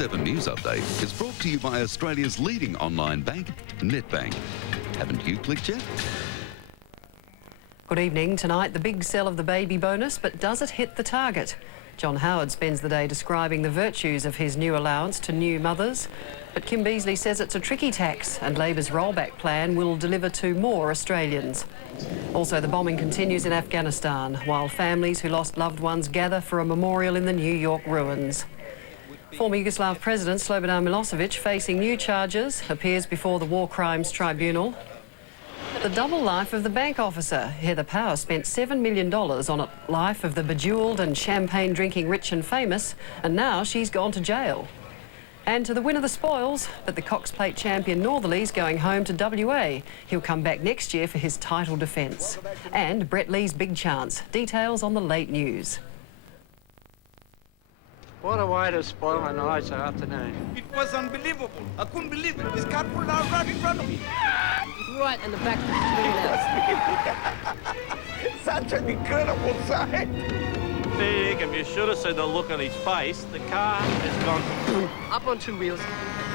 Ch7 News Update is brought to you by Australia's leading online bank, Netbank. Haven't you clicked yet? Good evening. Tonight, the big sell of the baby bonus, but does it hit the target? John Howard spends the day describing the virtues of his new allowance to new mothers. But Kim Beazley says it's a tricky tax and Labor's rollback plan will deliver to more Australians. Also, the bombing continues in Afghanistan, while families who lost loved ones gather for a memorial in the New York ruins. Former Yugoslav President Slobodan Milosevic, facing new charges, appears before the War Crimes Tribunal. The double life of the bank officer. Heather Power spent $7 million on a life of the bejewelled and champagne-drinking rich and famous, and now she's gone to jail. And to the winner the spoils, but the Cox Plate champion Northerly's going home to WA. He'll come back next year for his title defence. And Brett Lee's big chance. Details on the late news. What a way to spoil a nice afternoon. It was unbelievable. I couldn't believe it. This car pulled out right in front of me. Right in the back of the house. Such an incredible sight. Big, and you should have seen the look on his face. The car has gone Up on two wheels.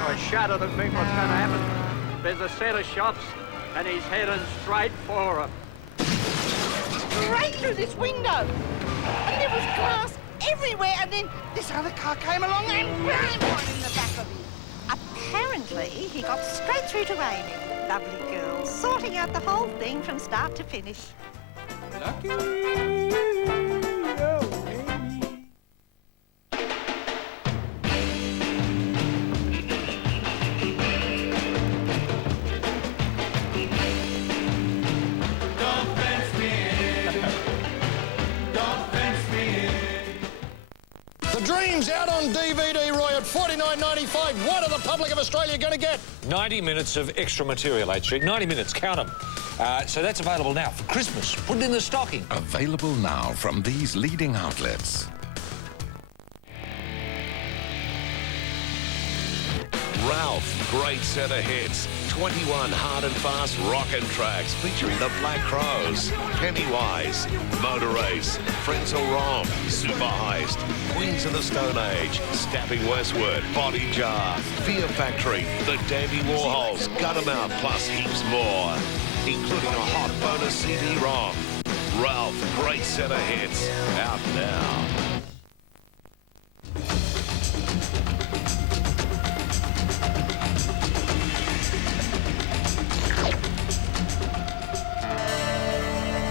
I shudder to think what's going to happen. There's a set of shots, and he's heading straight for him. Right through this window. And there was glass everywhere, and then this other car came along and bang right in the back of him. Apparently, he got straight through to Amy. Lovely girl, sorting out the whole thing from start to finish. Lucky. Oh, Amy. Don't fence me in. Don't fence me in. The Dream's out on DVD, Roy, at $49.95. What are the public of Australia going to get? 90 minutes of extra material, H3. 90 minutes, count them. So that's available now for Christmas. Put it in the stocking. Available now from these leading outlets. Ralph, great set of hits. 21 hard and fast rockin' tracks featuring the Black Crows, Pennywise, Motor Race, Friends Are Wrong, Super Heist, Queens of the Stone Age, Stepping Westward, Body Jar, Fear Factory, The Dandy Warhols, Gut 'Em Out, plus heaps more, including a hot bonus CD-ROM. Ralph, great set of hits, out now.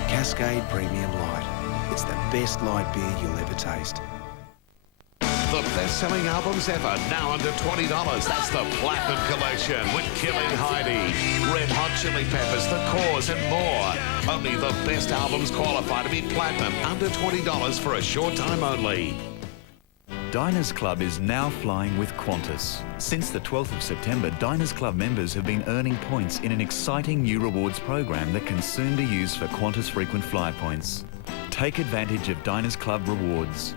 Cascade Premium Light. It's the best light beer you'll ever taste. The best-selling albums ever, now under $20. That's the Platinum Collection with Killing Heidi, Red Hot Chili Peppers, The Cause, and more. Only the best albums qualify to be platinum, under $20 for a short time only. Diners Club is now flying with Qantas. Since the 12th of September, Diners Club members have been earning points in an exciting new rewards program that can soon be used for Qantas frequent flyer points. Take advantage of Diners Club rewards.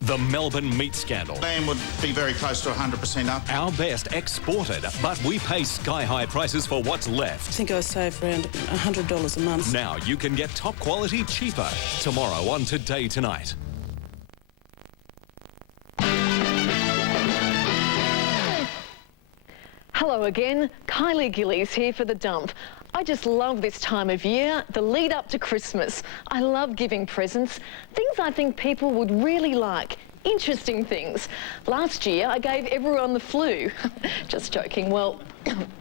The Melbourne meat scandal. Lamb would be very close to 100% up. Our best exported, but we pay sky-high prices for what's left. I think I save around $100 a month. Now you can get top quality cheaper. Tomorrow on Today Tonight. Hello again, Kylie Gillies here for The Dump. I just love this time of year, the lead up to Christmas. I love giving presents, things I think people would really like, interesting things. Last year I gave everyone the flu. Just joking, well,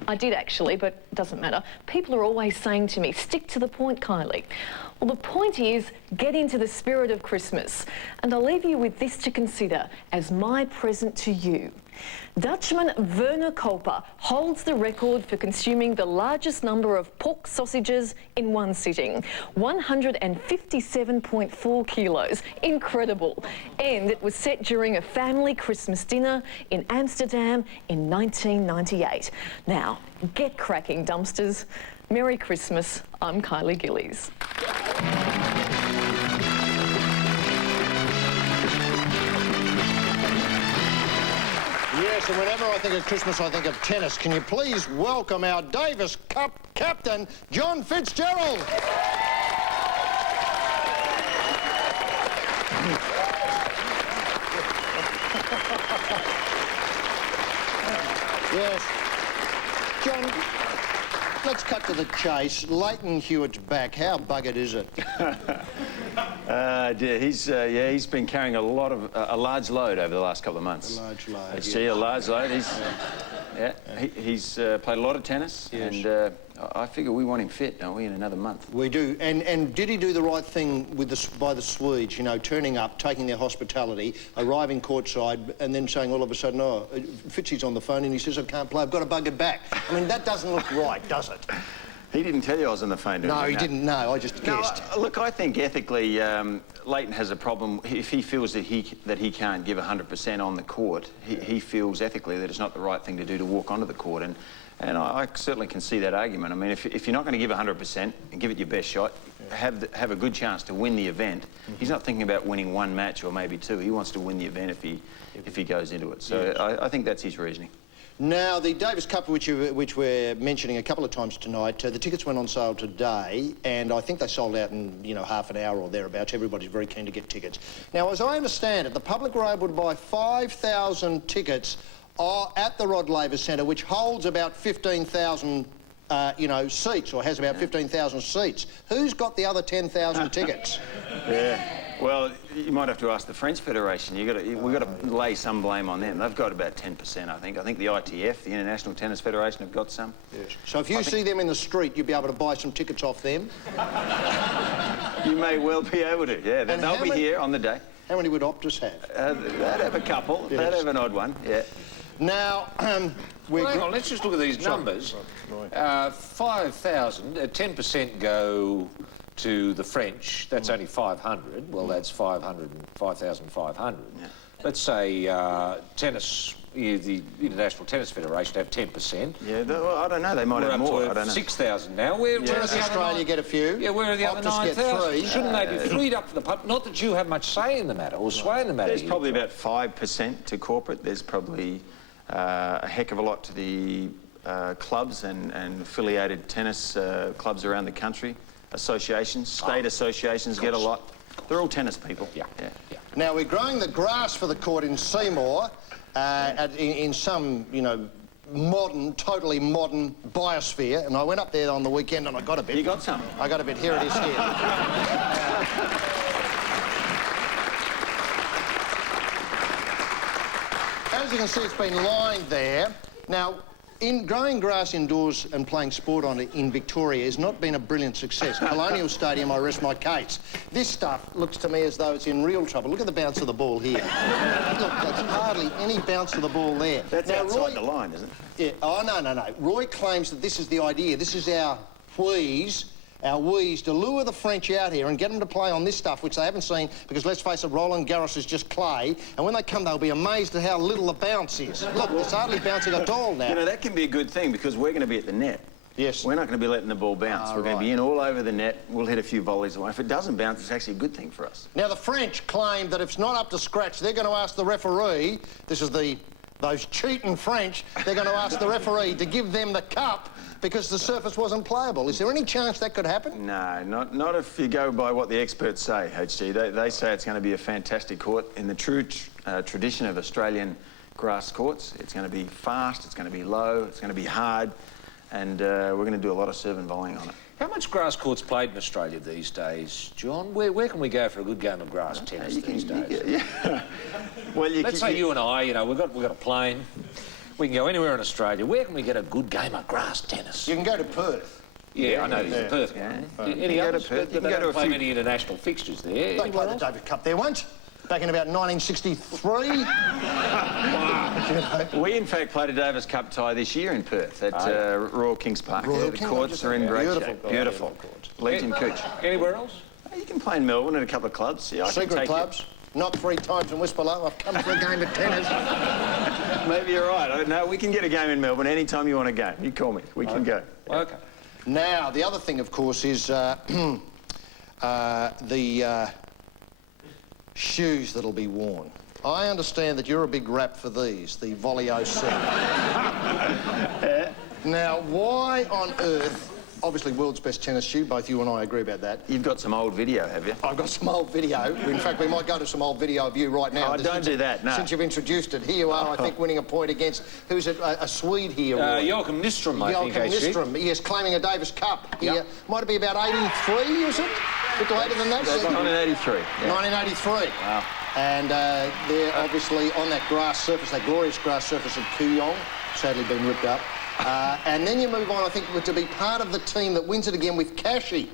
I did actually, but it doesn't matter. People are always saying to me, stick to the point, Kylie. Well, the point is, get into the spirit of Christmas. And I'll leave you with this to consider as my present to you. Dutchman Werner Kolper holds the record for consuming the largest number of pork sausages in one sitting, 157.4 kilos. Incredible. And it was set during a family Christmas dinner in Amsterdam in 1998. Now, get cracking, dumpsters. Merry Christmas. I'm Kylie Gillies. Yes, and whenever I think of Christmas, I think of tennis. Can you please welcome our Davis Cup captain, John Fitzgerald? Yes. John, let's cut to the chase. Leighton Hewitt's back. How buggered is it? Dear, he's been carrying a large load over the last couple of months. A large load. A large load. He's played a lot of tennis, and I figure we want him fit, don't we, in another month? We do. And did he do the right thing by the Swedes, you know, turning up, taking their hospitality, arriving courtside, and then saying all of a sudden, oh, Fitzy's on the phone and he says, I can't play, I've got a buggered back. I mean, that doesn't look right, does it? He didn't tell you I was on the phone, did he? No, he didn't. No, I just guessed. Look, I think ethically, Leighton has a problem. If he feels that he can't give 100% on the court, he feels ethically that it's not the right thing to do to walk onto the court. And I certainly can see that argument. I mean, if you're not going to give 100% and give it your best shot, have a good chance to win the event. He's not thinking about winning one match or maybe two. He wants to win the event if he goes into it. So I think that's his reasoning. Now, the Davis Cup, which we're mentioning a couple of times tonight, the tickets went on sale today, and I think they sold out in, you know, half an hour or thereabouts. Everybody's very keen to get tickets. Now, as I understand it, the public were able to buy 5,000 tickets at the Rod Laver Centre, which holds about 15,000, you know, seats, or has about 15,000 seats. Who's got the other 10,000 tickets? Yeah. Well, you might have to ask the French Federation. We've got to lay some blame on them. They've got about 10%, I think. I think the ITF, the International Tennis Federation, have got some. Yes. So if you see them in the street, you'll be able to buy some tickets off them? You may well be able to, yeah. They'll be here on the day. How many would Optus have? They'd have a couple. Yes. They'd have an odd one, yeah. Now, hang on, let's just look at these numbers. 5,000, 10% go to the French. That's only 500. Well, that's 5,500. Yeah. Let's say tennis, the International Tennis Federation have 10%. Yeah, well, I don't know. They might have more. I don't know. 6,000 now. Tennis Australia get a few. Yeah, where are the other 9,000? Shouldn't they be freed up for the pub? Not that you have much say in the matter or sway in the matter. There's probably about 5% to corporate. There's probably a heck of a lot to the clubs and affiliated tennis clubs around the country. Associations, state associations get a lot. They're all tennis people. Yeah. Now, we're growing the grass for the court in Seymour in some, you know, totally modern biosphere. And I went up there on the weekend and I got a bit. You got some? I got a bit. Here it is here. As you can see, it's been lined there. Now, growing grass indoors and playing sport on it in Victoria has not been a brilliant success. Colonial Stadium, I rest my case. This stuff looks to me as though it's in real trouble. Look at the bounce of the ball here. Look, there's hardly any bounce of the ball there. That's now, outside the line, isn't it? Yeah. Oh, no. Roy claims that this is the idea. This is our wheeze to lure the French out here and get them to play on this stuff, which they haven't seen, because let's face it, Roland Garros is just clay, and when they come, they'll be amazed at how little the bounce is. Look, it's hardly bouncing at all now. You know, that can be a good thing, because we're going to be at the net. Yes. We're not going to be letting the ball bounce. We're going to be in all over the net. We'll hit a few volleys away. If it doesn't bounce, it's actually a good thing for us. Now, the French claim that if it's not up to scratch, they're going to ask the referee, this is those cheating French, they're going to ask the referee to give them the cup because the surface wasn't playable. Is there any chance that could happen? No, not if you go by what the experts say, HG. They say it's going to be a fantastic court in the true tradition of Australian grass courts. It's going to be fast, it's going to be low, it's going to be hard, and we're going to do a lot of serve and volleying on it. How much grass court's played in Australia these days, John? Where can we go for a good game of grass tennis these days? Yeah. Well, let's say you and I, you know, we've got a plane. We can go anywhere in Australia. Where can we get a good game of grass tennis? You can go to Perth. Yeah, I know there's a Perth one. Any others? You can go to a few many international fixtures there. They played the Davis Cup there once, back in about 1963. Wow. We, in fact, played a Davis Cup tie this year in Perth at Royal Kings Park. The courts are in great shape. Beautiful. Legion Cooch. Anywhere else? You can play in Melbourne at a couple of clubs. Yeah, secret clubs? Knock 3 times and whisper low, I've come for a game of tennis. Maybe you're right. No, we can get a game in Melbourne anytime you want a game. You call me. We can go. Okay. Now, the other thing, of course, is the shoes that'll be worn. I understand that you're a big rap for these, the Volley OC. Now, why on earth obviously world's best tennis shoe. Both you and I agree about that. You've got some old video, have you? I've got some old video. In fact, we might go to some old video of you right now. Oh, don't do that, no. Since you've introduced it, here you are, I think, winning a point against, who's it, a Swede here? Joachim Nyström, I think, actually. Joachim Nyström, yes, claiming a Davis Cup. He might it be about 83, is it? A bit later than that? 1983. Yeah. 1983. Wow. And they're obviously on that grass surface, that glorious grass surface of Kooyong, sadly been ripped up. And then you move on, I think, to be part of the team that wins it again with Cashy.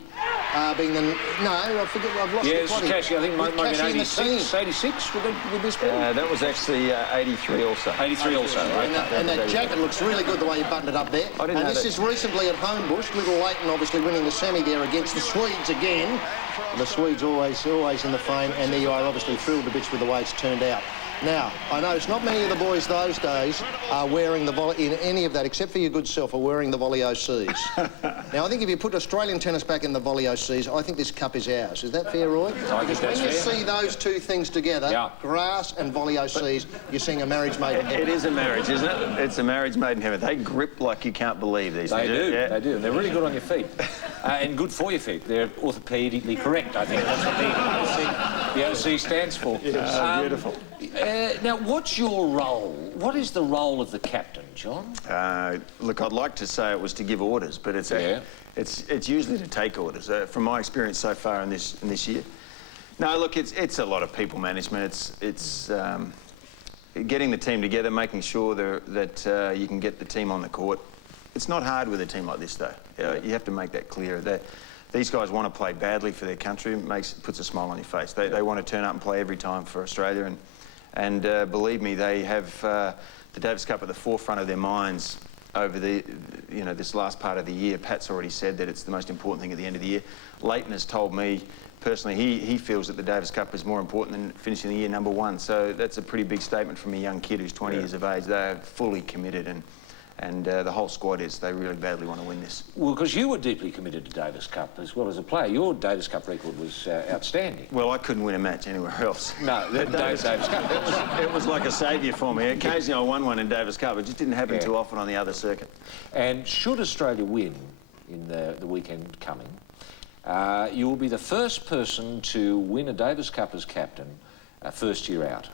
Being the... No, I forget, I've lost the this is Cashy, I think might be 86, 86 would this be? That was actually 83 also. 83 also, right? And that jacket looks really good the way you buttoned it up there. I didn't know this that. is recently at Homebush. Little Leighton obviously winning the semi there against the Swedes again. The Swedes always in the frame, and there you are, obviously thrilled a bit with the way it's turned out. Now, I noticed not many of the boys those days are wearing the volley in any of that, except for your good self, are wearing the volley OCs. Now, I think if you put Australian tennis back in the volley OCs, I think this cup is ours. Is that fair, Roy? I think that's when you see those two things together, grass and volley OCs, you're seeing a marriage made in heaven. It is a marriage, isn't it? It's a marriage made in heaven. They grip like you can't believe these days. They do, yeah. they do. They're really good on your feet. And good for your feet. They're orthopaedically correct, I think. That's what the OC stands for. Yes, beautiful. Now, what's your role? What is the role of the captain, John? Look, I'd like to say it was to give orders, but it's usually to take orders. From my experience so far in this year. No, look, it's a lot of people management. It's getting the team together, making sure that you can get the team on the court. It's not hard with a team like this, though. You have to make that clear. These guys want to play badly for their country. Puts a smile on your face. They want to turn up and play every time for Australia. And believe me, they have the Davis Cup at the forefront of their minds over this last part of the year. Pat's already said that it's the most important thing at the end of the year. Leighton has told me personally he feels that the Davis Cup is more important than finishing the year #1. So that's a pretty big statement from a young kid who's 20 years of age. They're fully committed, and the whole squad is. They really badly want to win this. Well, because you were deeply committed to Davis Cup as well as a player. Your Davis Cup record was outstanding. Well, I couldn't win a match anywhere else. No, Davis Cup. It was like a saviour for me. Occasionally I won one in Davis Cup. It just didn't happen too often on the other circuit. And should Australia win in the weekend coming, you will be the first person to win a Davis Cup as captain first year out.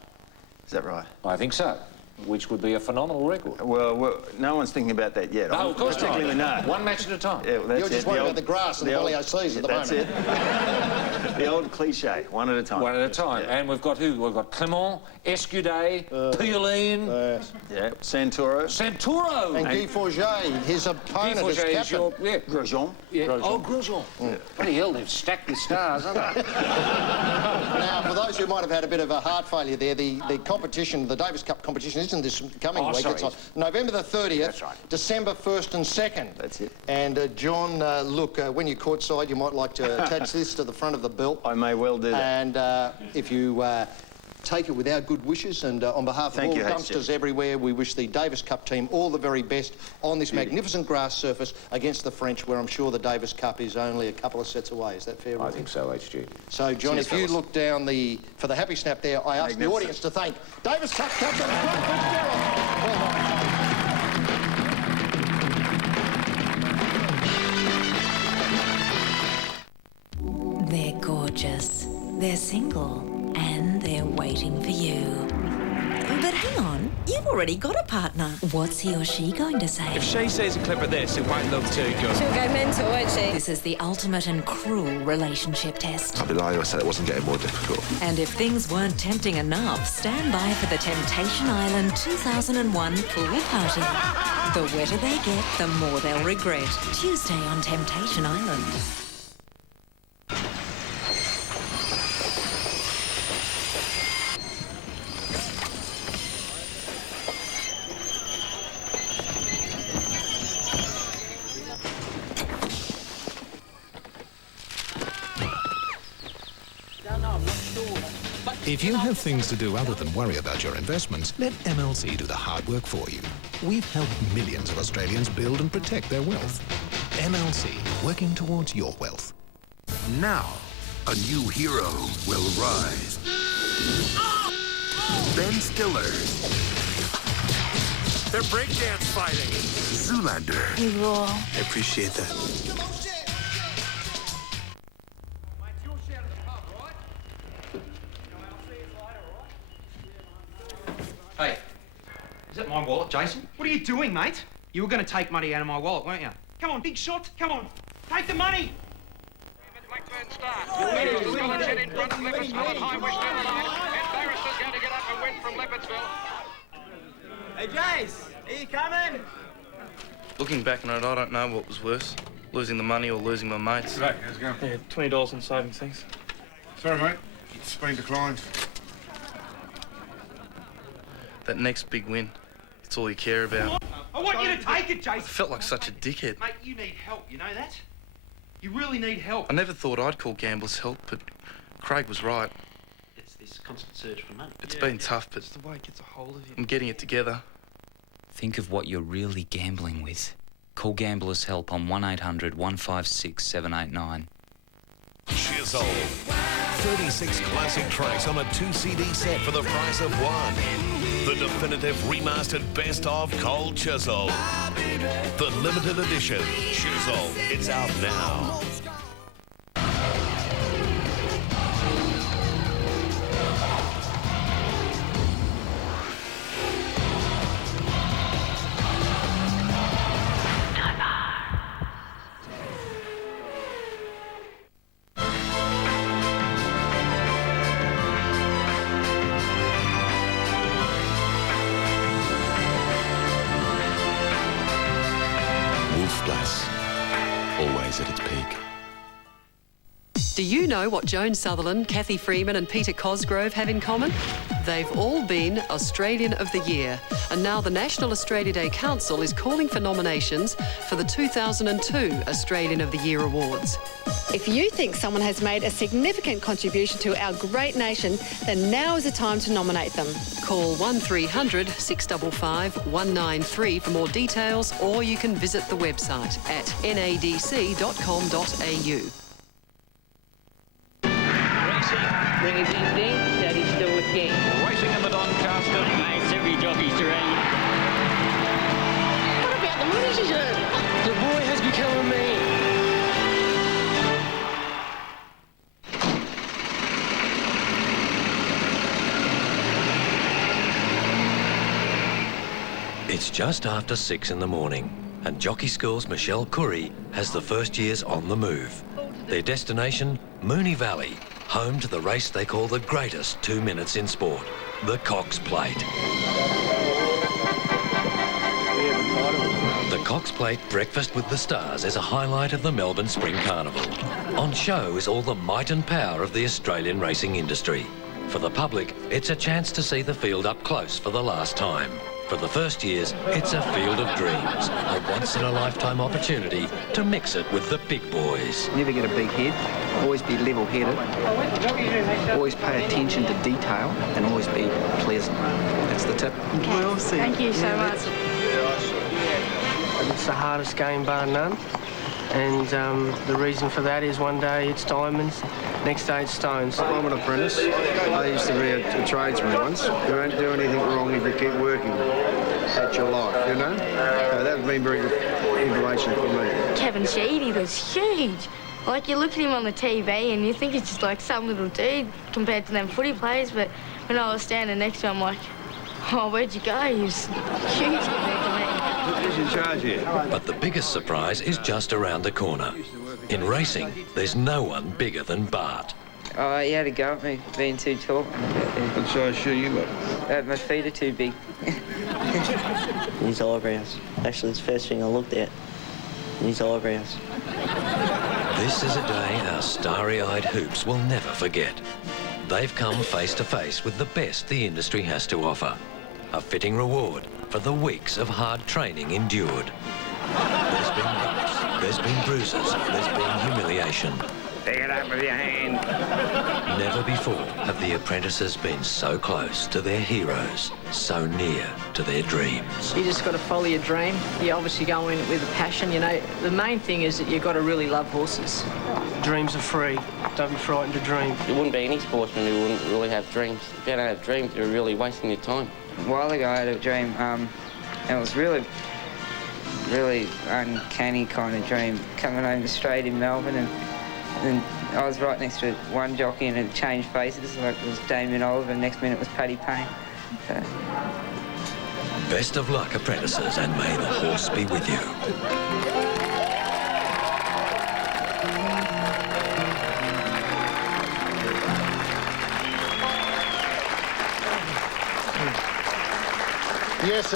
Is that right? I think so. Which would be a phenomenal record. Well, no one's thinking about that yet. No, of course not. No. One match at a time. Yeah, well, You're just worried about the grass and the volley OCs at the moment. That's it. The old cliche, one at a time. One at a time. Yeah. And we've got who? We've got Clement, Escudé, Pioline. Yeah, Santoro. Santoro! And Guy Forget, his opponent Guy Forget as captain. Grosjean. Yeah. Oh, Grosjean. Bloody hell, they've stacked the stars, haven't they? Now, for those who might have had a bit of a heart failure there, the competition, the Davis Cup competition, isn't this coming week? Sorry. It's on November the 30th, That's right. December 1st and 2nd. That's it. And John, look, when you're courtside, you might like to attach this to the front of the belt. I may well do that. And if you take it with our good wishes, and on behalf of all dumpsters everywhere, we wish the Davis Cup team all the very best on this magnificent grass surface against the French, where I'm sure the Davis Cup is only a couple of sets away. Is that fair? I think so, HG. So, John, if you look down for the happy snap there, I ask the audience to thank Davis Cup captain John Fitzgerald. They're gorgeous, they're single, and they're waiting for you. But hang on, you've already got a partner. What's he or she going to say? If she sees a clip of this, it won't look too good. She'll go mental, won't she? This is the ultimate and cruel relationship test. I'd be lying if I said it wasn't getting more difficult. And if things weren't tempting enough, stand by for the Temptation Island 2001 pool party. The wetter they get, the more they'll regret. Tuesday on Temptation Island. If you have things to do other than worry about your investments, let MLC do the hard work for you. We've helped millions of Australians build and protect their wealth. MLC, working towards your wealth. Now, a new hero will rise. Ben Stiller. They're breakdance fighting. Zoolander. Hey, Raw. I appreciate that. Is that my wallet, Jason? What are you doing, mate? You were going to take money out of my wallet, weren't you? Come on, big shot. Come on. Take the money. In front of Leopardville at high wish down the line. Embarrasser's going to get up and win from Leopardville. Hey, Jace, are you coming? Looking back on it, I don't know what was worse, losing the money or losing my mates. Right, how's it going? Yeah, $20 in savings, thanks. Sorry, mate. It's been declined. That next big win, it's all you care about. I want you to take it, Jason. I felt like such a dickhead. Mate, you need help, you know that? You really need help. I never thought I'd call gamblers help, but Craig was right. It's this constant search for money. It's been tough, but it's the way it gets a hold of you. I'm getting it together. Think of what you're really gambling with. Call Gamblers Help on 1800 156 789. Ch7. 36 classic tracks on a 2-CD set for the price of one. The definitive remastered best of Cold Chisel. The limited edition Chisel. It's out now. Always at its peak. Do you know what Joan Sutherland, Kathy Freeman and Peter Cosgrove have in common? They've all been Australian of the Year, and now the National Australia Day Council is calling for nominations for the 2002 Australian of the Year Awards. If you think someone has made a significant contribution to our great nation, then now is the time to nominate them. Call 1300 655 193 for more details, or you can visit the website at nadc.com.au. Ring a ding ding, steady still with King. Racing in the Doncaster. Nice, every jockey's terrain. What about the movies he's heard? The boy has become a man. It's just after 6 in the morning, and Jockey School's Michelle Curry has the first years on the move. Their destination, Moonee Valley, home to the race they call the greatest 2 minutes in sport, the Cox Plate. The Cox Plate Breakfast with the Stars is a highlight of the Melbourne Spring Carnival. On show is all the might and power of the Australian racing industry. For the public, it's a chance to see the field up close for the last time. For the first years, it's a field of dreams, a once-in-a-lifetime opportunity to mix it with the big boys. Never get a big head, always be level-headed, always pay attention to detail, and always be pleasant. That's the tip. Okay. We'll see. Thank you so much. It's the hardest game bar none. And the reason for that is one day it's diamonds, next day it's stones. I'm an apprentice. I used to be a tradesman once. You won't do anything wrong if you keep working. That's your life, you know? So that's been very good information for me. Kevin Sheedy was huge. Like, you look at him on the TV and you think he's just like some little dude compared to them footy players, but when I was standing next to him, I'm like, oh, where'd you go? He was huge compared to me. Who's in charge here? But the biggest surprise is just around the corner. In racing, there's no one bigger than Bart. Oh, he had a go at me for being too tall. What size shoe you got? My feet are too big. His eyebrows. Actually, it's the first thing I looked at. His eyebrows. This is a day our starry-eyed hoops will never forget. They've come face to face with the best the industry has to offer. A fitting reward for the weeks of hard training endured. There's been bumps, there's been bruises, there's been humiliation. Pick it up with your hand. Never before have the apprentices been so close to their heroes, so near to their dreams. You just got to follow your dream. You obviously go in with a passion, you know. The main thing is that you've got to really love horses. Dreams are free. Don't be frightened to dream. There wouldn't be any sportsman who wouldn't really have dreams. If you don't have dreams, you're really wasting your time. A while ago, I had a dream, and it was really uncanny kind of dream. Coming home to straight in Melbourne, and I was right next to one jockey, and it changed faces. Like it was Damien Oliver, and next minute it was Paddy Payne. So. Best of luck, apprentices, and may the horse be with you. Yes,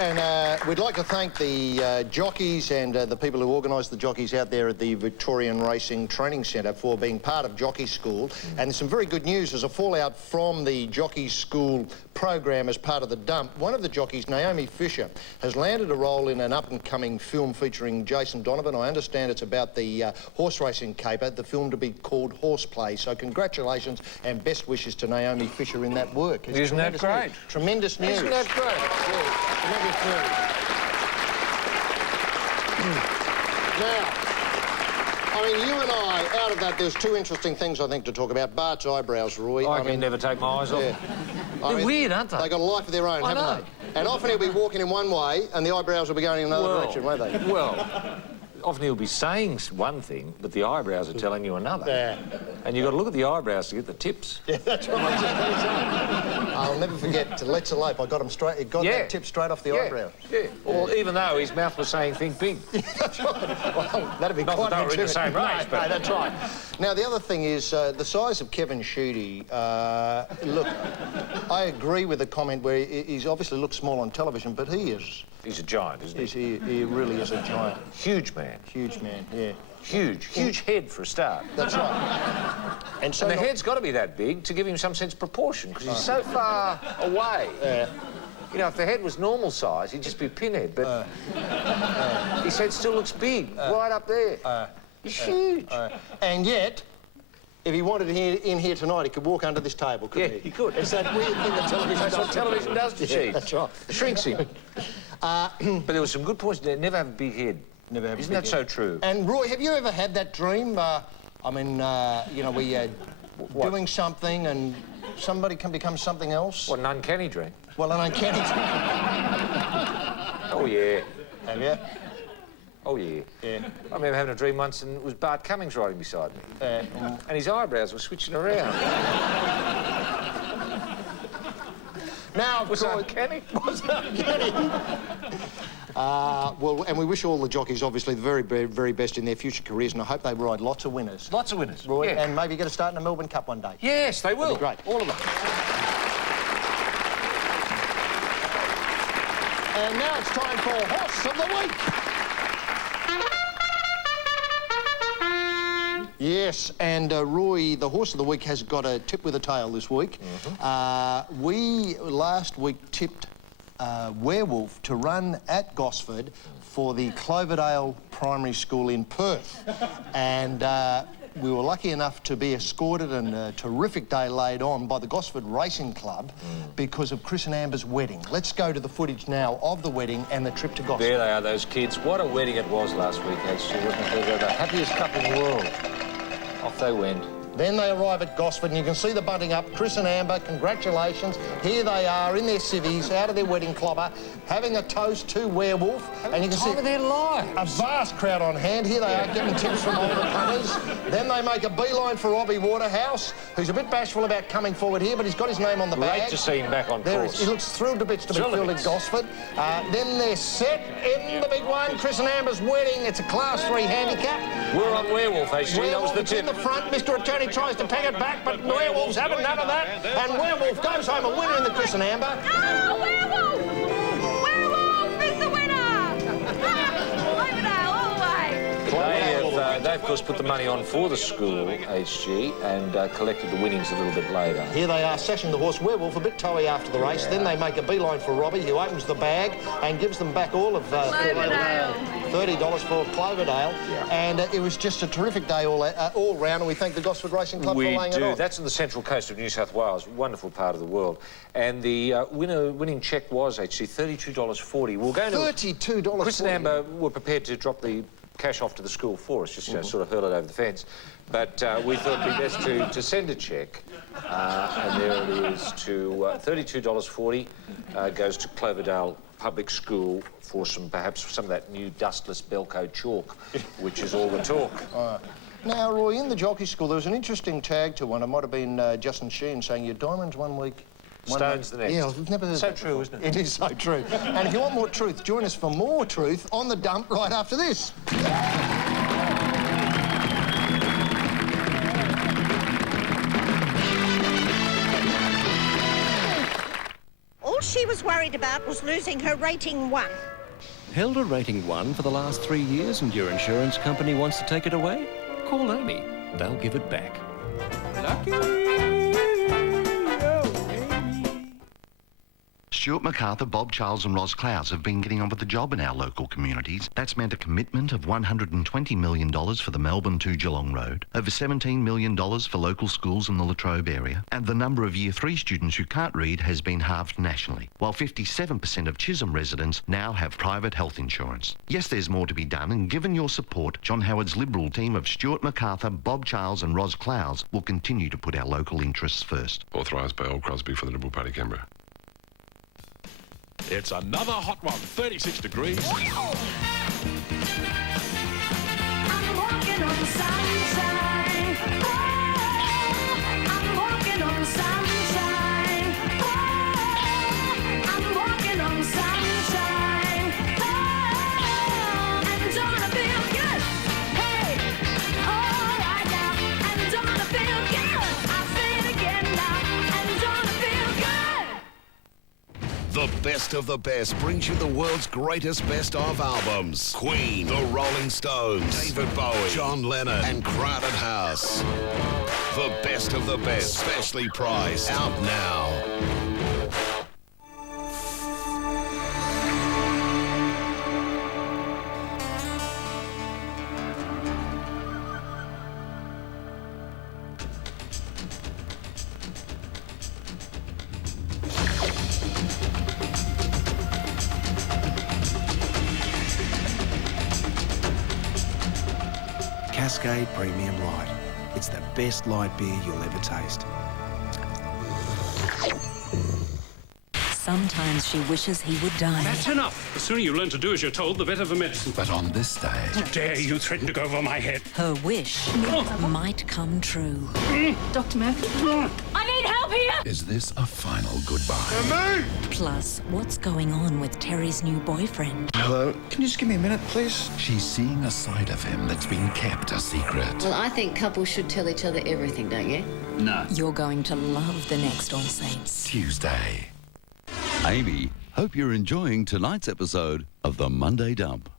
and we'd like to thank the jockeys and the people who organised the jockeys out there at the Victorian Racing Training Centre for being part of Jockey School. And there's some very good news as a fallout from the Jockey School program as part of the dump. One of the jockeys, Naomi Fisher, has landed a role in an up-and-coming film featuring Jason Donovan. I understand it's about the horse racing caper, the film to be called Horseplay. So congratulations and best wishes to Naomi Fisher in that work. It's Isn't that great? News. Tremendous news. Isn't that great? Now, I mean, you and I, out of that, there's two interesting things, I think, to talk about. Bart's eyebrows, Roy. I can never take my eyes off. Yeah. They're weird, aren't they? They've got a life of their own, haven't they? And often he'll be walking in one way and the eyebrows will be going in another direction, won't they? Well, often he'll be saying one thing, but the eyebrows are telling you another. Yeah. And you've got to look at the eyebrows to get the tips. Yeah, that's what I was just going to say. I'll never forget Let's Elope. I got him straight. It got that tip straight off the eyebrow. Yeah. Well, even though his mouth was saying "think big." That's right. Well, that'd be Not quite that they were in the same race, but no, that's right. Now the other thing is the size of Kevin Sheedy. Look, I agree with the comment where he's obviously looks small on television, but he is. He's a giant, isn't he? He really is a giant. Huge man. Huge man, yeah. Huge head for a start. That's right. And the head's got to be that big to give him some sense of proportion, because he's so far away. You know, if the head was normal size, he'd just be a pinhead, but his head still looks big, right up there. He's huge. And yet, if he wanted in here tonight, he could walk under this table, couldn't he? He could. It's that weird thing that television does. That's what television does to cheese. That's right. It shrinks him. But there were some good points there. Never have a big head. Never have Isn't that so true? And Roy, have you ever had that dream? I mean, you know, we doing something and somebody can become something else? What, an uncanny dream? Well, an uncanny dream. Oh, yeah. Have you? Oh, yeah. Yeah. I remember having a dream once and it was Bart Cummings riding beside me. And his eyebrows were switching around. Now, was it uncanny? Was it uncanny? Well, and we wish all the jockeys, obviously, the very, very, very best in their future careers, and I hope they ride lots of winners. Lots of winners, Roy, yeah. and maybe get a start in the Melbourne Cup one day. Yes, they will. That'd be great. All of them. And now it's time for Horse of the Week. Yes, and Roy, the Horse of the Week has got a tip with a tail this week. We last week tipped Werewolf to run at Gosford for the Cloverdale Primary School in Perth. And we were lucky enough to be escorted and a terrific day laid on by the Gosford Racing Club because of Chris and Amber's wedding. Let's go to the footage now of the wedding and the trip to Gosford. There they are, those kids. What a wedding it was last week, actually. They were the happiest couple in the world. Off they went. Then they arrive at Gosford and you can see the bunting up. Chris and Amber, congratulations. Here they are in their civvies, out of their wedding clobber, having a toast to Werewolf. And you can see of their lives. A vast crowd on hand. Here they are getting tips from older punters. Then they make a beeline for Robbie Waterhouse, who's a bit bashful about coming forward here, but he's got his name on the bag. Great to see him back on course. He looks thrilled to bits to be filled at Gosford. Then they're set in the big one. Chris and Amber's wedding. It's a Class 3 handicap. We're on Werewolf, HG. That was the tip. In the front. Mr. Attorney tries to peg it back, but Werewolf's having none of that. And Werewolf goes home a winner in the Chris and Amber. Oh, Werewolf! Werewolf is the winner! Cloverdale all the way! They, of course, put the money on for the school, HG, and collected the winnings a little bit later. Here they are, sashing the horse. Werewolf a bit toey after the race. Then they make a beeline for Robbie, who opens the bag and gives them back all of $30 for Cloverdale. And it was just a terrific day all round, and we thank the Gosford Racing Club for laying it on. That's on the central coast of New South Wales, wonderful part of the world. And the winning cheque was actually $32.40. We're going to... $32.40? Chris and Amber were prepared to drop the cash off to the school for us, just sort of hurl it over the fence. But we thought it'd be best to send a cheque, and there it is, to $32.40 goes to Cloverdale Public School for perhaps some of that new dustless Belco chalk, which is all the talk. Now, Roy, in the jockey school, there was an interesting tag to one. It might have been Justin Sheen saying, your diamonds one week, Stone's the next. Yeah, I've never heard So that true, before. isn't it? It is so true. And if you want more truth, join us for more truth on the dump right after this. All she was worried about was losing her rating 1. Held a rating 1 for the last 3 years and your insurance company wants to take it away? Call Amy. They'll give it back. Stuart MacArthur, Bob Charles and Ros Clouds have been getting on with the job in our local communities. That's meant a commitment of $120 million for the Melbourne to Geelong Road, over $17 million for local schools in the Latrobe area, and the number of Year 3 students who can't read has been halved nationally, while 57% of Ch7 residents now have private health insurance. Yes, there's more to be done, and given your support, John Howard's Liberal team of Stuart MacArthur, Bob Charles and Ros Clouds will continue to put our local interests first. Authorised by Old Crosby for the Liberal Party, Canberra. It's another hot one, 36 degrees. I'm walking on sunshine. I'm walking on sunshine. I'm walking on sunshine. And don't I feel good? Hey, all right now. And don't I feel good? I'll say it again now. And don't I feel good? The best of the best brings you the world's greatest best-of albums. Queen, The Rolling Stones, David Bowie, John Lennon, and Crowded House. The best of the best, specially priced, out now. Cascade Premium Light. It's the best light beer you'll ever taste. Sometimes she wishes he would die. That's enough. The sooner you learn to do as you're told, the better for medicine. But on this day... How dare you threaten to go over my head? Her wish might come true. Dr. Murphy? I need help here! Is this a final goodbye? Plus, what's going on with Terry's new boyfriend? Hello? Can you just give me a minute, please? She's seeing a side of him that's been kept a secret. Well, I think couples should tell each other everything, don't you? No. You're going to love the next All Saints. Tuesday. Amy, hope you're enjoying tonight's episode of the Monday Dump.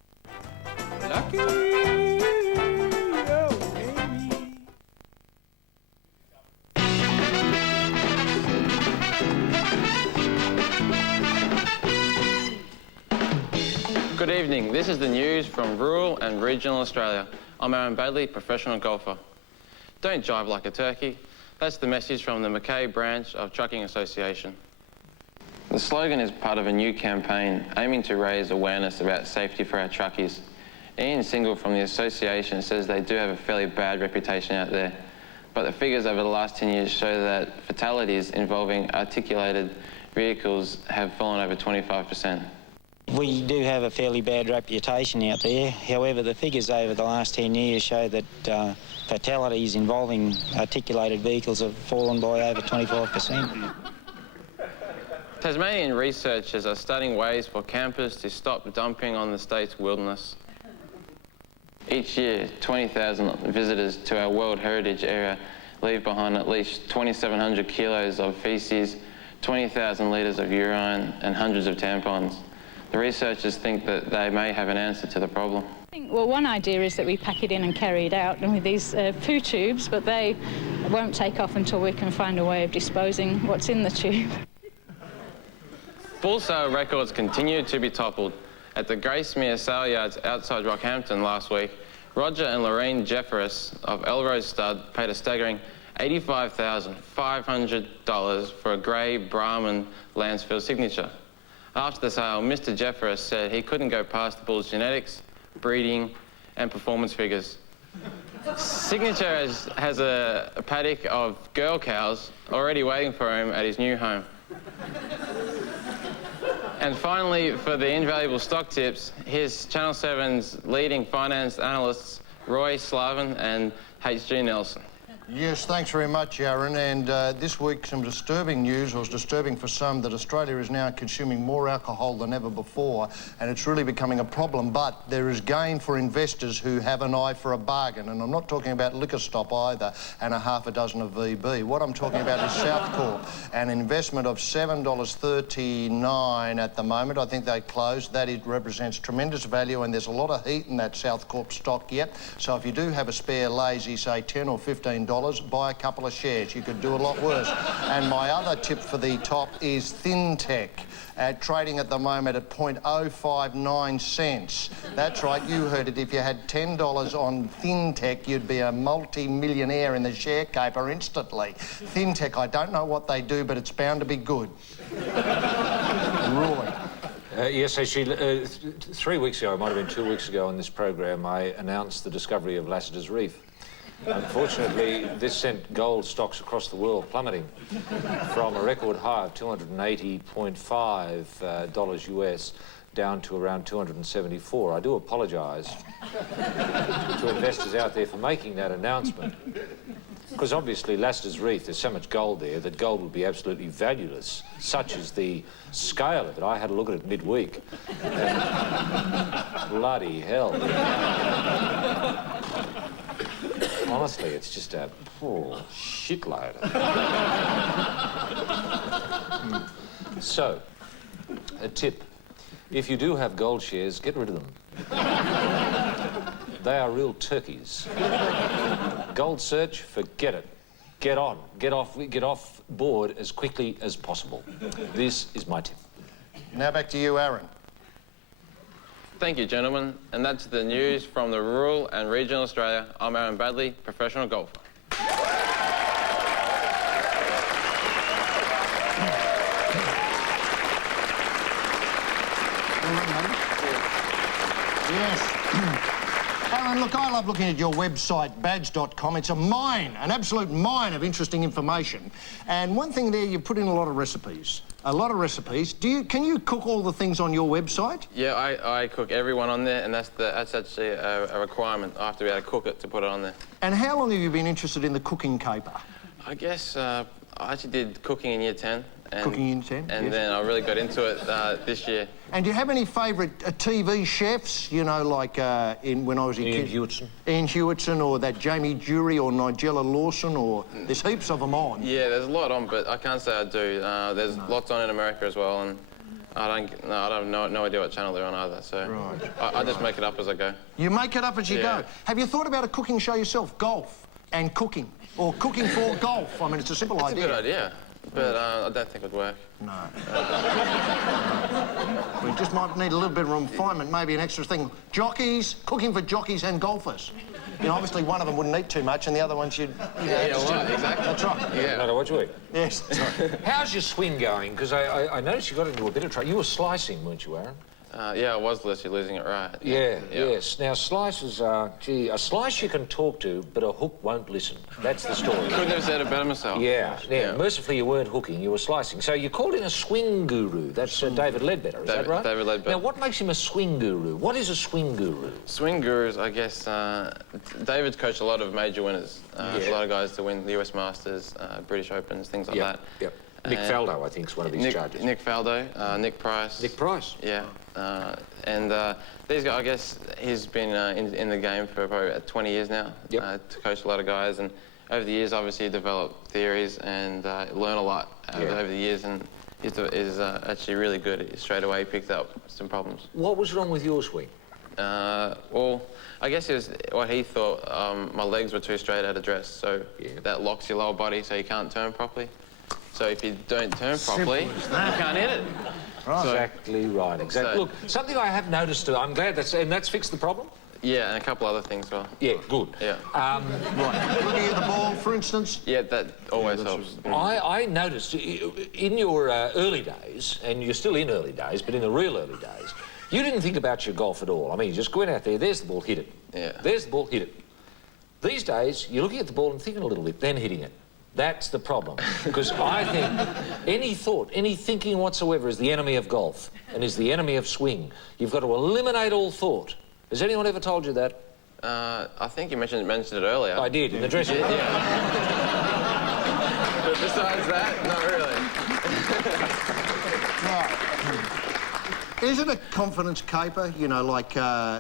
Good evening. This is the news from rural and regional Australia. I'm Aaron Baddeley, professional golfer. Don't jive like a turkey. That's the message from the Mackay branch of Trucking Association. The slogan is part of a new campaign aiming to raise awareness about safety for our truckies. Ian Single from the association says they do have a fairly bad reputation out there, but the figures over the last 10 years show that fatalities involving articulated vehicles have fallen over 25%. We do have a fairly bad reputation out there. However, the figures over the last 10 years show that fatalities involving articulated vehicles have fallen by over 25%. Tasmanian researchers are studying ways for campers to stop dumping on the state's wilderness. Each year, 20,000 visitors to our World Heritage Area leave behind at least 2,700 kilos of feces, 20,000 litres of urine and hundreds of tampons. The researchers think that they may have an answer to the problem. Well, one idea is that we pack it in and carry it out and with these poo tubes, but they won't take off until we can find a way of disposing what's in the tube. Bull sale records continue to be toppled. At the Gracemere sale yards outside Rockhampton last week, Roger and Lorraine Jefferis of Elrose Stud paid a staggering $85,500 for a grey Brahman Lansfield signature. After the sale, Mr. Jefferis said he couldn't go past the bull's genetics, breeding and performance figures. Signature has a paddock of girl cows already waiting for him at his new home. And finally, for the invaluable stock tips, here's Channel 7's leading finance analysts, Roy Slavin and H.G. Nelson. Yes, thanks very much, Aaron. And this week, some disturbing news, or it's disturbing for some, that Australia is now consuming more alcohol than ever before, and it's really becoming a problem. But there is gain for investors who have an eye for a bargain, and I'm not talking about Liquor Stop either, and a half a dozen of VB. What I'm talking about is South Corp, an investment of $7.39 at the moment. I think they closed. That it represents tremendous value, and there's a lot of heat in that South Corp stock yet. So if you do have a spare lazy, say $10 or $15, buy a couple of shares. You could do a lot worse. And my other tip for the top is Thintech, trading at the moment at 0.059 cents. That's right, you heard it. If you had $10 on Thintech, you'd be a multi-millionaire in the share caper instantly. Thintech, I don't know what they do, but it's bound to be good. Ruling. Yes, actually, 3 weeks ago, it might have been 2 weeks ago on this program, I announced the discovery of Lassiter's Reef. Unfortunately, this sent gold stocks across the world plummeting from a record high of $280.5 US down to around 274. I do apologise to investors out there for making that announcement, because obviously Lassiter's Reef, there's so much gold there that gold would be absolutely valueless. Such is the scale of it. I had a look at it midweek, and bloody hell. Honestly, it's just a poor shitload. So, a tip. If you do have gold shares, get rid of them. They are real turkeys. Gold search, forget it. Get on. Get off board as quickly as possible. This is my tip. Now back to you, Aaron. Thank you, gentlemen. And that's the news from the rural and regional Australia. I'm Aaron Baddeley, professional golfer. Yes. Aaron, look, I love looking at your website, badge.com. It's a mine, an absolute mine of interesting information. And one thing there, you put in a lot of recipes. A lot of recipes. Can you cook all the things on your website? Yeah, I cook everyone on there, and that's actually a requirement. I have to be able to cook it to put it on there. And how long have you been interested in the cooking caper? I guess I actually did cooking in year 10. And, cooking in 10, And yes. then I really got into it this year. And do you have any favourite TV chefs, you know, like when I was a kid? Ian Hewitson, or that Jamie Dury, or Nigella Lawson, or there's heaps of them on. Yeah, there's a lot on, but I can't say I do. There's lots on in America as well, and I have no idea what channel they're on either, so right. I just make it up as I go. You make it up as you go? Have you thought about a cooking show yourself? Golf and cooking, or cooking for golf? I mean, it's a simple idea. It's a good idea. But I don't think it would work. No. We just might need a little bit of refinement, maybe an extra thing. Jockeys, cooking for jockeys and golfers. You know, obviously one of them wouldn't eat too much and the other one should... You know, exactly. That's right. Yeah. No matter what you eat. Yes. How's your swing going? Because I noticed you got into a bit of trouble. You were slicing, weren't you, Aaron? Yeah, I was literally losing it right. Yeah, yes. Now, slices are... Gee, a slice you can talk to, but a hook won't listen. That's the story. Couldn't have said it better myself. Yeah. Mercifully, you weren't hooking, you were slicing. So you called in a swing guru. That's David Ledbetter, is that right? David Ledbetter. Now, what makes him a swing guru? What is a swing guru? Swing gurus, I guess, David's coached a lot of major winners. A lot of guys to win the US Masters, British Opens, things like that. Yep. Nick Faldo, I think, is one of his judges. Nick Faldo, Nick Price. Nick Price? Yeah. These guys, I guess, he's been in the game for probably about 20 years now. To coach a lot of guys, and over the years, obviously, developed theories and learn a lot over the years, and is actually really good. Straight away, he picked up some problems. What was wrong with your swing? Well, I guess it was what he thought. My legs were too straight out of dress, so that locks your lower body, so you can't turn properly. So if you don't turn properly, you can't hit it. Right. Exactly right, exactly. Look, something I have noticed, I'm glad that's fixed the problem? Yeah, and a couple other things as well. Yeah, good. Yeah. Right. Looking at the ball, for instance? Yeah, that always helps. I noticed in your early days, and you're still in early days, but in the real early days, you didn't think about your golf at all. I mean, you just went out there, there's the ball, hit it. Yeah. There's the ball, hit it. These days, you're looking at the ball and thinking a little bit, then hitting it. That's the problem. Because I think any thought, any thinking whatsoever is the enemy of golf and is the enemy of swing. You've got to eliminate all thought. Has anyone ever told you that? I think you mentioned it earlier. I did, in the dressing room. But besides that, not really. Is it a confidence caper? You know, like,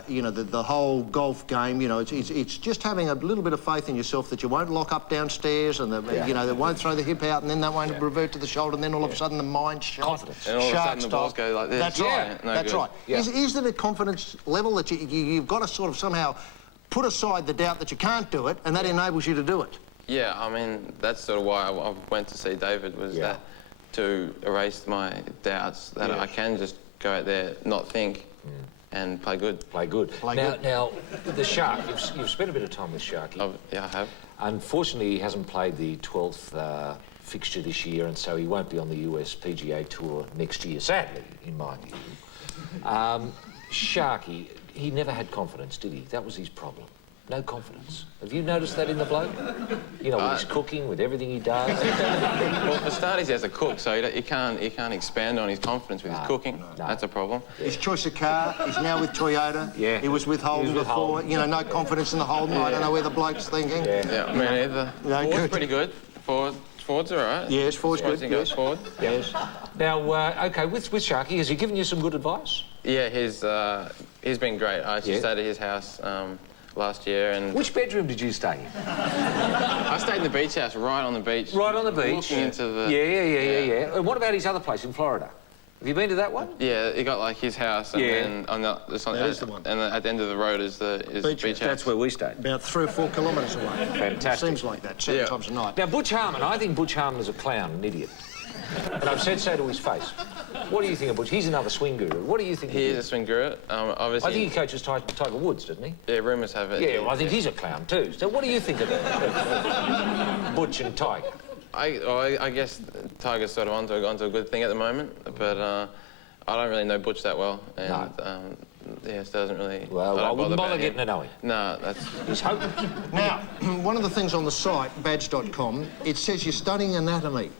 you know, the whole golf game, you know, it's just having a little bit of faith in yourself that you won't lock up downstairs and, you know, they won't throw the hip out and then that won't revert to the shoulder and then all of a sudden the mind Confidence. And all of a sudden the balls go like this. That's right. No That's good. right. Is it a confidence level that you've got to sort of somehow put aside the doubt that you can't do it and that enables you to do it? Yeah, I mean, that's sort of why I went to see David, was that to erase my doubts, that I can just go out there, not think, and play good. Play good. Now, the Shark, you've spent a bit of time with Sharky. Yeah, I have. Unfortunately, he hasn't played the 12th fixture this year, and so he won't be on the US PGA Tour next year, sadly, in my view. Sharky, he never had confidence, did he? That was his problem. No confidence. Have you noticed that in the bloke? You know, with his cooking, with everything he does? Well, for starters, he has a cook, so he can't expand on his confidence with his cooking. No. That's a problem. His choice of car, he's now with Toyota. Yeah. He was with Holden before. You know, no confidence in the Holden. I don't know where the bloke's thinking. Yeah, me neither. No, Ford's pretty good. Ford's all right. Yes, Ford's good. Yes. Ford. Yes. Now, OK, with Sharky, has he given you some good advice? Yeah, he's been great. I actually stayed at his house last year, and... Which bedroom did you stay in? I stayed in the beach house, right on the beach. Right on the beach? Looking into the... Yeah. And what about his other place in Florida? Have you been to that one? Yeah, he got, like, his house, and then on the... That is the one. And then at the end of the road is the beach house. That's where we stayed. About 3 or 4 kilometres away. Fantastic. Seems like that, 7 times a night. Now, Butch Harmon, I think Butch Harmon is a clown, an idiot. And I've said so to his face. What do you think of Butch? He's another swing guru. What do you think? He is a swing guru. Obviously. I think he coaches Tiger Woods, doesn't he? Yeah, rumours have it. Yeah, well, I think he's a clown too. So what do you think of Butch and Tiger? I guess Tiger's sort of onto a good thing at the moment, but I don't really know Butch that well, and yes, doesn't really. Well, I wouldn't bother getting to know him. No, that's. He's hoping. Now, one of the things on the site, badge.com, it says you're studying anatomy.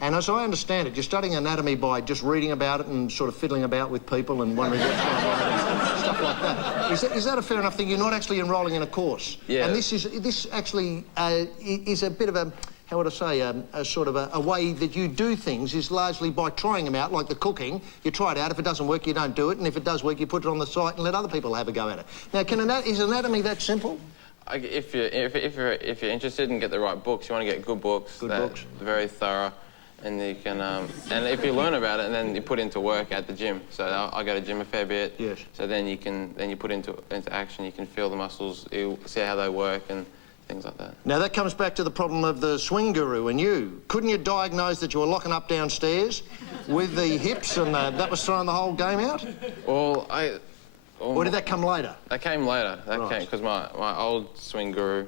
And as I understand it, you're studying anatomy by just reading about it and sort of fiddling about with people and wondering what's going on and stuff like that. Is that a fair enough thing? You're not actually enrolling in a course. Yeah. And this actually is a bit of a, how would I say, a sort of a way that you do things is largely by trying them out, like the cooking. You try it out. If it doesn't work, you don't do it. And if it does work, you put it on the site and let other people have a go at it. Now, is anatomy that simple? If you're interested and get the right books, you want to get good books. Very thorough. And you can, and if you learn about it, and then you put into work at the gym. So I go to gym a fair bit. Yes. So then you put into action. You can feel the muscles, you see how they work, and things like that. Now that comes back to the problem of the swing guru and you. Couldn't you diagnose that you were locking up downstairs with the hips, and that was throwing the whole game out? Well, or did that come later? That came later. That came because my old swing guru,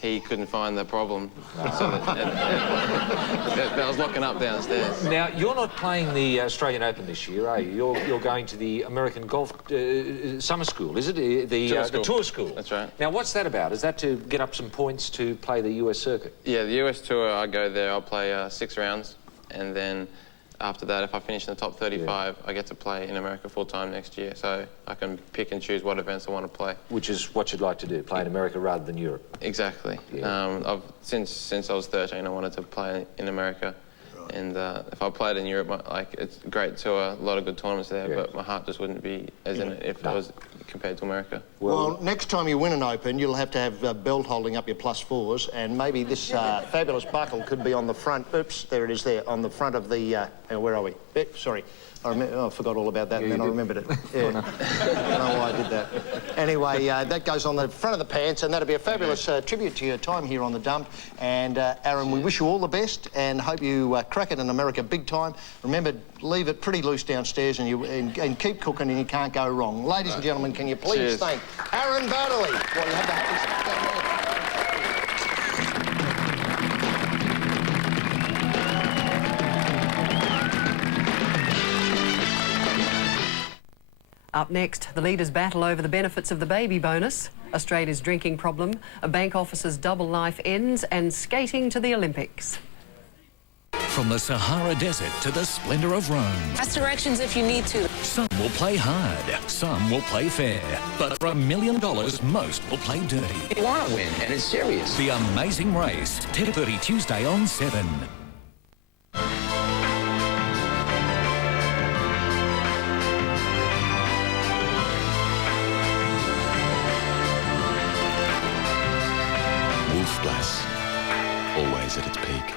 he couldn't find the problem. So that was locking up downstairs. Now, you're not playing the Australian Open this year, are you? You're going to the American Golf Summer School, is it? The Tour School. That's right. Now, what's that about? Is that to get up some points to play the US circuit? Yeah, the US Tour, I go there, I'll play 6 rounds, and then after that, if I finish in the top 35, I get to play in America full-time next year, so I can pick and choose what events I want to play. Which is what you'd like to do, play in America rather than Europe? Exactly. Yeah. Since I was 13, I wanted to play in America. And if I played in Europe, it's a great tour, a lot of good tournaments there, but my heart just wouldn't be as in it if I was compared to America. Well, next time you win an Open, you'll have to have a belt holding up your +4s, and maybe this fabulous buckle could be on the front. Oops, there it is there, on the front of the... where are we? Sorry. I forgot all about that, and then I remembered it. Yeah. I don't know why I did that. Anyway, that goes on the front of the pants, and that'll be a fabulous tribute to your time here on The Dump. And, Aaron, we wish you all the best and hope you crack it in America big time. Remember, leave it pretty loose downstairs and keep cooking, and you can't go wrong. Ladies and gentlemen, can you please thank Aaron Baddeley? Well, you have the happy stuff down there. Up next, the leaders battle over the benefits of the baby bonus, Australia's drinking problem, a bank officer's double life ends, and skating to the Olympics. From the Sahara Desert to the splendour of Rome. Ask directions if you need to. Some will play hard, some will play fair. But for $1 million, most will play dirty. You want to win, and it's serious. The Amazing Race, 10:30 Tuesday on 7. Wolf Blass, always at its peak.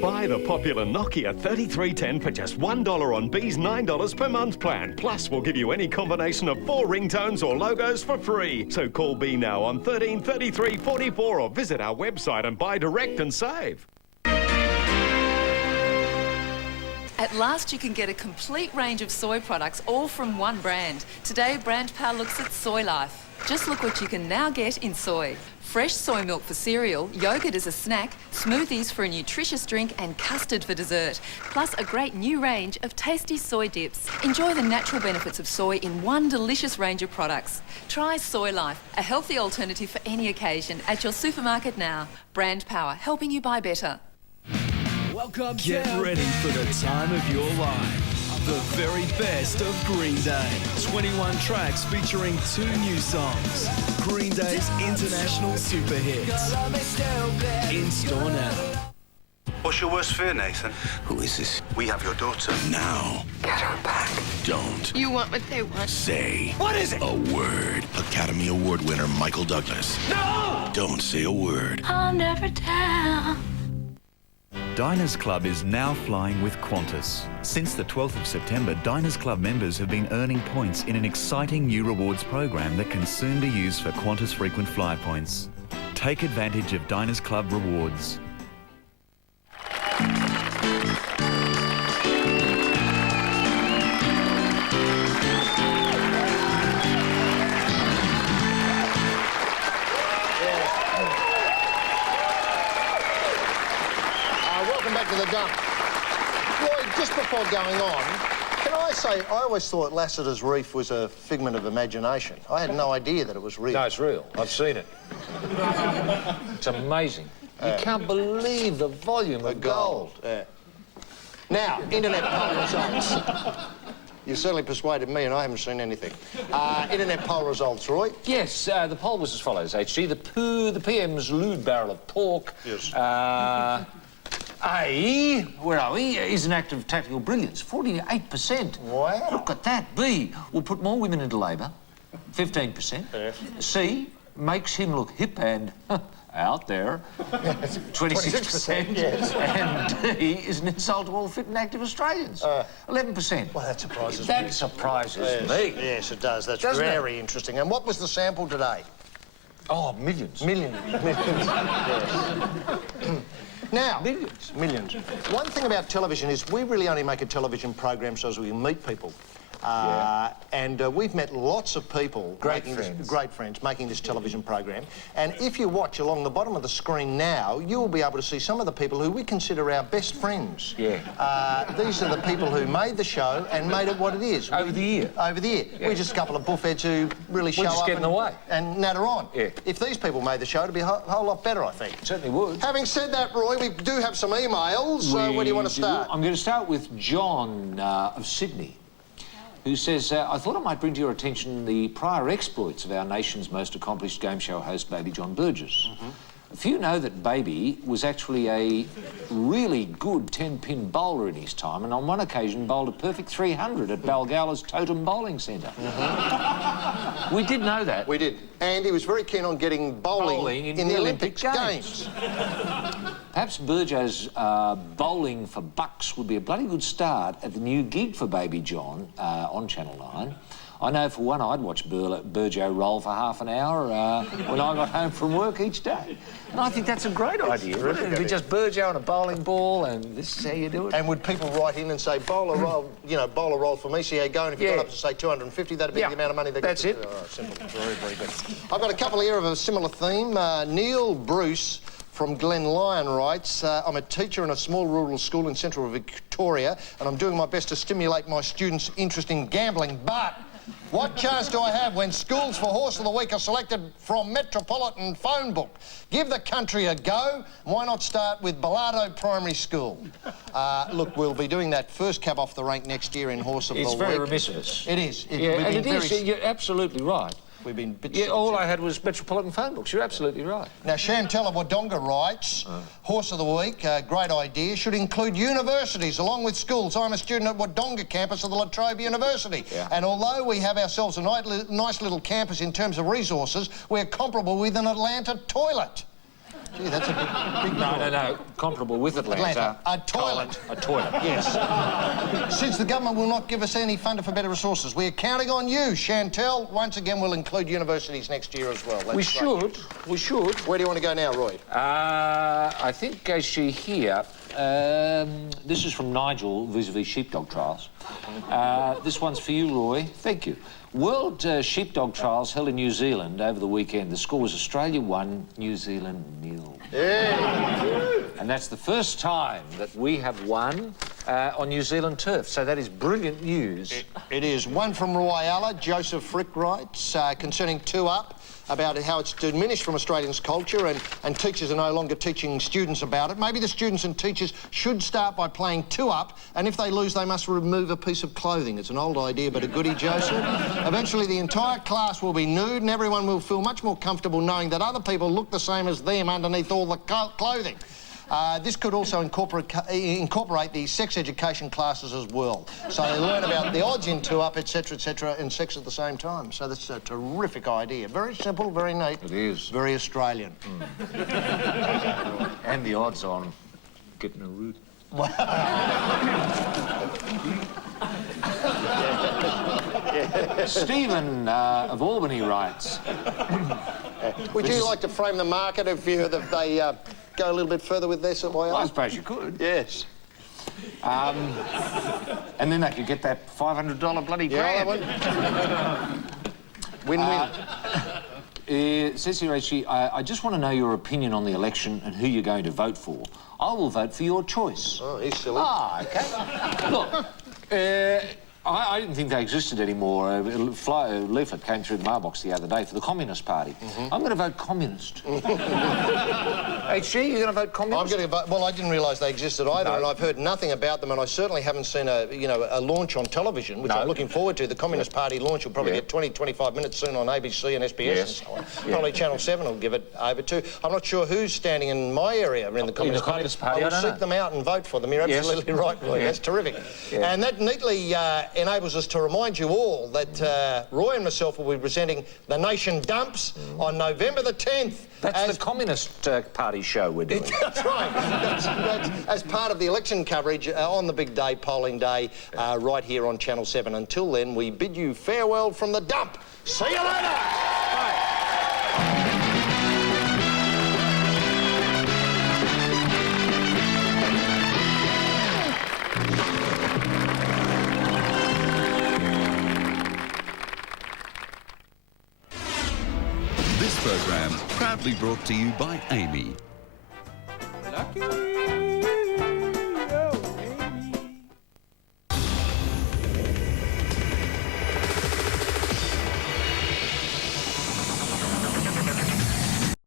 Buy the popular Nokia 3310 for just $1 on B's $9 per month plan. Plus, we'll give you any combination of 4 ringtones or logos for free. So call B now on 13 33 44 or visit our website and buy direct and save. At last you can get a complete range of soy products all from one brand. Today, Brand Power looks at Soy Life. Just look what you can now get in soy. Fresh soy milk for cereal, yogurt as a snack, smoothies for a nutritious drink and custard for dessert. Plus a great new range of tasty soy dips. Enjoy the natural benefits of soy in one delicious range of products. Try Soy Life, a healthy alternative for any occasion at your supermarket now. Brand Power, helping you buy better. Welcome. Get ready for the time of your life. The very best of Green Day. 21 tracks featuring 2 new songs. Green Day's international super hits. In store now. What's your worst fear, Nathan? Who is this? We have your daughter. Now. Get her back. Don't You want what they want. say What is it? a word. Academy Award winner Michael Douglas. No! Don't say a word. I'll never tell. Diners Club is now flying with Qantas. Since the 12th of September, Diners Club members have been earning points in an exciting new rewards program that can soon be used for Qantas frequent flyer points. Take advantage of Diners Club rewards. Welcome back to the dump. Lloyd, just before going on, can I say, I always thought Lassiter's Reef was a figment of imagination. I had no idea that it was real. No, it's real. I've seen it. It's amazing. You can't believe the volume of gold. Yeah. Now, internet poll results. You certainly persuaded me, and I haven't seen anything. Internet poll results, Roy. Yes, the poll was as follows, HG. The PM's lewd barrel of pork. Yes. A, where are we, is an act of tactical brilliance, 48%. Wow. Look at that. B, will put more women into labour, 15%. Yes. C, makes him look hip and out there, 26%. Yes. And D, is an insult to all fit and active Australians, 11%. Well, that surprises me. That surprises me. Yes, it does. That's Doesn't very interesting. And what was the sample today? Oh, millions. Millions. Yes. Now, millions. One thing about television is we really only make a television program so as we can meet people. And we've met lots of people, great friends, making this television program. And if you watch along the bottom of the screen now, you will be able to see some of the people who we consider our best friends. Yeah. These are the people who made the show and made it what it is. Over the year. Over the year. Yeah. We're just a couple of buffheads who really show up and natter on. Yeah. If these people made the show, it'd be a whole lot better, I think. It certainly would. Having said that, Roy, we do have some emails. Where do you want to start? I'm going to start with John of Sydney, who says, I thought I might bring to your attention the prior exploits of our nation's most accomplished game show host, Baby John Burgess. Few know that Baby was actually a really good 10-pin bowler in his time, and on one occasion bowled a perfect 300 at Balgowlah's Totem Bowling Centre. We did know that. We did. And he was very keen on getting bowling in the Olympic Games. Perhaps Burjo's bowling for bucks would be a bloody good start at the new gig for Baby John on Channel 9. I know for one I'd watch Burjo roll for half an hour when I got home from work each day. And I think that's a great idea. It'd be just Burjo and a bowling ball, and this is how you do it. And would people write in and say, bowler roll, bowler roll for me, see how you go, and if you got up to say 250, that'd be the amount of money they get. That's it. All right, simple. Very, very good. I've got a couple here of a similar theme. Neil Bruce from Glen Lyon writes, I'm a teacher in a small rural school in central Victoria, and I'm doing my best to stimulate my students' interest in gambling, but what chance do I have when schools for Horse of the Week are selected from Metropolitan Phone Book? Give the country a go. Why not start with Bellardo Primary School? Look, we'll be doing that first cab off the rank next year in Horse of the Week. It's very remiss of us. It is. You're absolutely right. We've been all I had was Metropolitan Phone Books. You're absolutely right. Now, Chantel of Wodonga writes, Horse of the Week, great idea, should include universities along with schools. I'm a student at Wodonga campus of the La Trobe University. Yeah. And although we have ourselves a nice little campus in terms of resources, we're comparable with an Atlanta toilet. Gee, that's a big No. Comparable with Atlanta. A toilet. A toilet. Yes. Since the government will not give us any funding for better resources, we're counting on you, Chantel. Once again, we'll include universities next year as well. We should. Where do you want to go now, Roy? I think I see here, this is from Nigel vis-a-vis sheepdog trials. This one's for you, Roy. Thank you. World Sheepdog Trials held in New Zealand over the weekend. The score was Australia 1, New Zealand 0. Yeah. And that's the first time that we have won on New Zealand turf, so that is brilliant news. It is. One from Royalla, Joseph Frick writes, concerning 2-Up, about how it's diminished from Australians' culture and teachers are no longer teaching students about it. Maybe the students and teachers should start by playing 2-Up, and if they lose, they must remove a piece of clothing. It's an old idea, but a goodie, Joseph. Eventually, the entire class will be nude, and everyone will feel much more comfortable knowing that other people look the same as them underneath all the clothing. This could also incorporate the sex education classes as well. So they learn about the odds in 2-Up, etc., and sex at the same time. So that's a terrific idea. Very simple, very neat. It is. Very Australian. And the odds on getting a root. Stephen of Albany writes... Would you like to frame the market if they go a little bit further with this at I suppose you could. Yes. And then they could get that $500 bloody grant. Win-win. Says here, actually, I just want to know your opinion on the election and who you're going to vote for. I will vote for your choice. Oh, he's silly. OK. Look, I didn't think they existed anymore. A leaflet came through the mailbox the other day for the Communist Party. I'm going to vote Communist. HG, you're going to vote Communist? I'm going to vote... Well, I didn't realise they existed either, and I've heard nothing about them, and I certainly haven't seen a launch on television, which I'm looking forward to. The Communist Party launch will probably get 20, 25 minutes soon on ABC and SBS and so on. Probably Channel 7 will give it over too. I'm not sure who's standing in my area in the Communist Party. I will seek them out and vote for them. You're absolutely right, Roy. That's terrific. And that neatly enables us to remind you all that Roy and myself will be presenting The Nation Dumps on November the 10th. That's the Communist Party show we're doing. That's right. That's as part of the election coverage on the big day, polling day, right here on Channel 7. Until then, we bid you farewell from the dump. See you later. Bye. This program proudly brought to you by Amy,